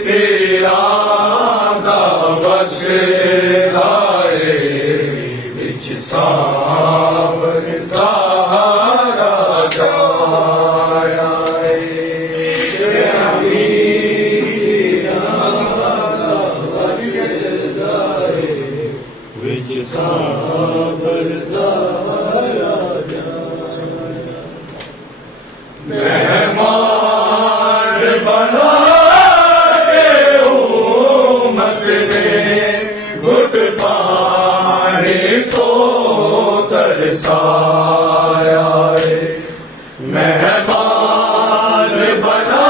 تیراں دا وسدا وچ صابر زہرا جایا وچ صابر زہرا مہمان بنا کے امت نے گھٹ پانی کو ترسایا ہے مہمان بنا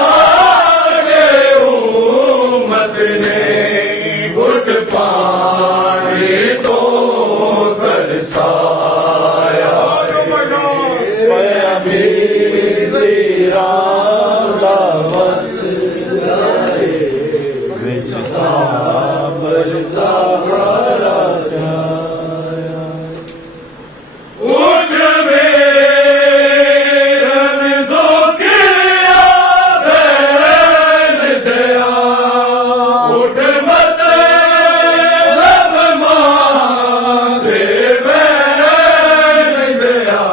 کے امت نے گھٹ پانی کو ترسایا تیراں دا وسدا وچ صابر زہرا جایا اٹھ میرن دو کیا بین دیا اٹھ مت لب ماں دے بین دیا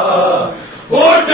اٹھ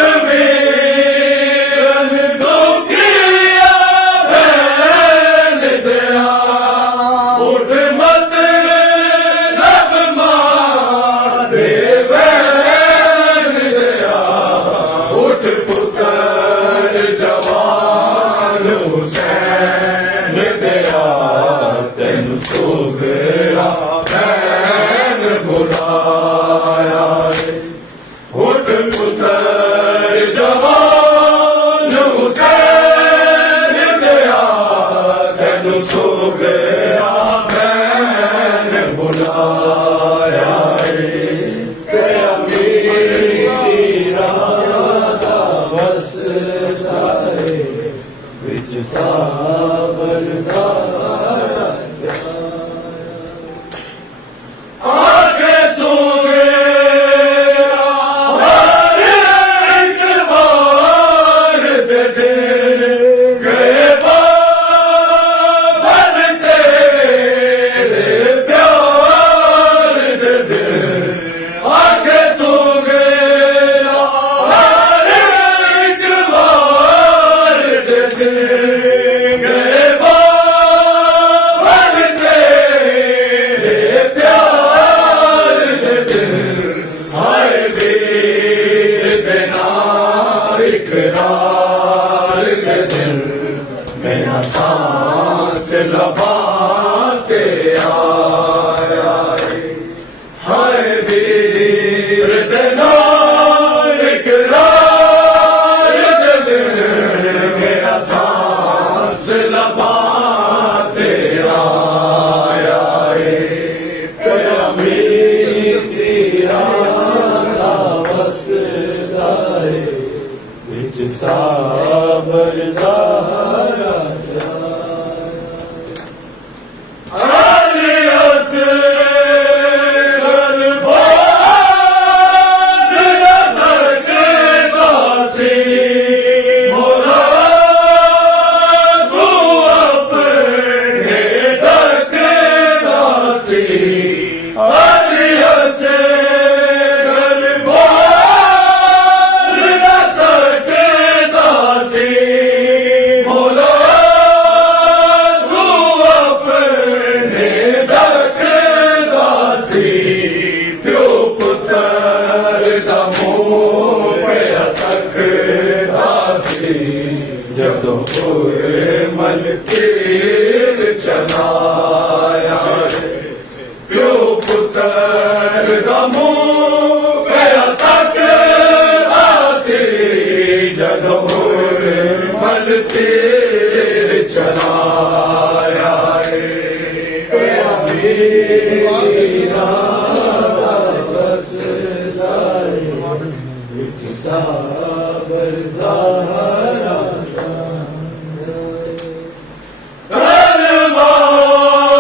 صابر زہرا آگے سو گیا ہر ایک بار دے گئے بابر تیرے پیار دے آگے سو گیا ہر ایک بار دے سانس لباتے آیا ہائے ویر دینار اقرار دل میرا سانس لباتے آیا قیامی تیراں دا وسدا وچ صابر زہرا مل تیر چلایا پیو پتر دا منہ پیا تک آسی جدو مل تیر چلایا صابر زہرا تلوار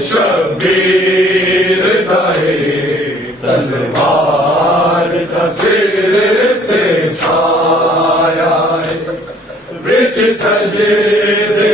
شبیر دائے تلوار کا سر تے سایہ وچ سجدے